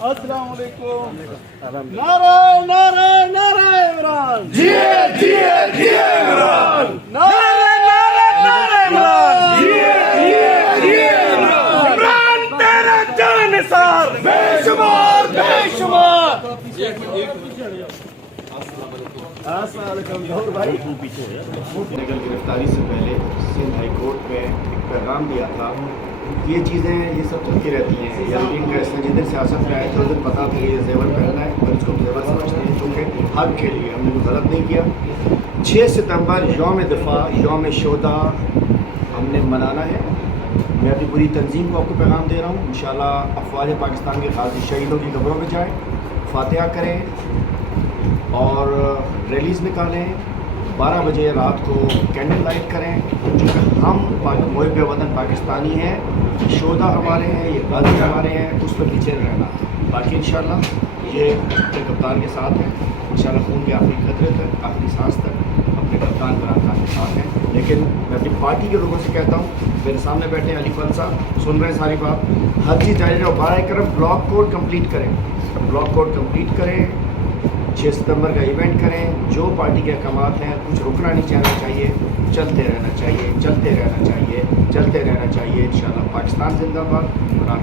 السلام علیکم. نعرہ نعرہ نعرہ عمران. جیے جیے جیے عمران. نعرہ نعرہ نعرہ عمران. جیے جیے جیے عمران. عمران تیرا جان نثار بے شمار بے شمار. السلام علیکم ظہور بھائی. نگل گرفتاری سے پہلے سندھ ہائی کورٹ میں ایک پیغام دیا تھا. یہ چیزیں یہ سب چلتی رہتی ہیں. یقین کا اس نے جس دن سیاست میں آئے تھے اس دن پتا تھا یہ زیور پہننا ہے اور اس کو زیور سمجھتے ہیں کیونکہ حق کے لیے ہم نے کوئی غلط نہیں کیا. 6 ستمبر یوم دفاع یوم شہداء ہم نے منانا ہے. میں اپنی پوری تنظیم کو آپ کو پیغام دے رہا ہوں. انشاءاللہ افواج پاکستان کے غازی شہیدوں کی قبروں میں جائیں, فاتحہ کریں اور ریلیز نکالیں. 12 بجے رات کو کینڈل لائٹ کریں. چونکہ ہم محب وطن پاکستانی ہیں, شہداء ہمارے ہیں, یہ غازی ہمارے ہیں, اس پر پیچھے رہنا. باقی انشاءاللہ یہ اپنے کپتان کے ساتھ ہیں. انشاءاللہ خون کے آخری قطرے تک, آخری سانس تک اپنے کپتان عمران خان کے ساتھ ہیں. لیکن میں اپنی پارٹی کے لوگوں سے کہتا ہوں, میرے سامنے بیٹھے علی فل صاحب سن رہے ہیں ساری بات, ہر چیز جاری رہے. 12 کرم بلاک کوڈ کمپلیٹ کریں, بلاک کوڈ کمپلیٹ کریں. 6 ستمبر کا ایونٹ کریں. جو پارٹی کے احکامات ہیں کچھ رکنا نہیں چاہنا چاہیے, چلتے رہنا چاہیے, چلتے رہنا چاہیے, چلتے رہنا چاہیے. انشاءاللہ پاکستان زندہ باد.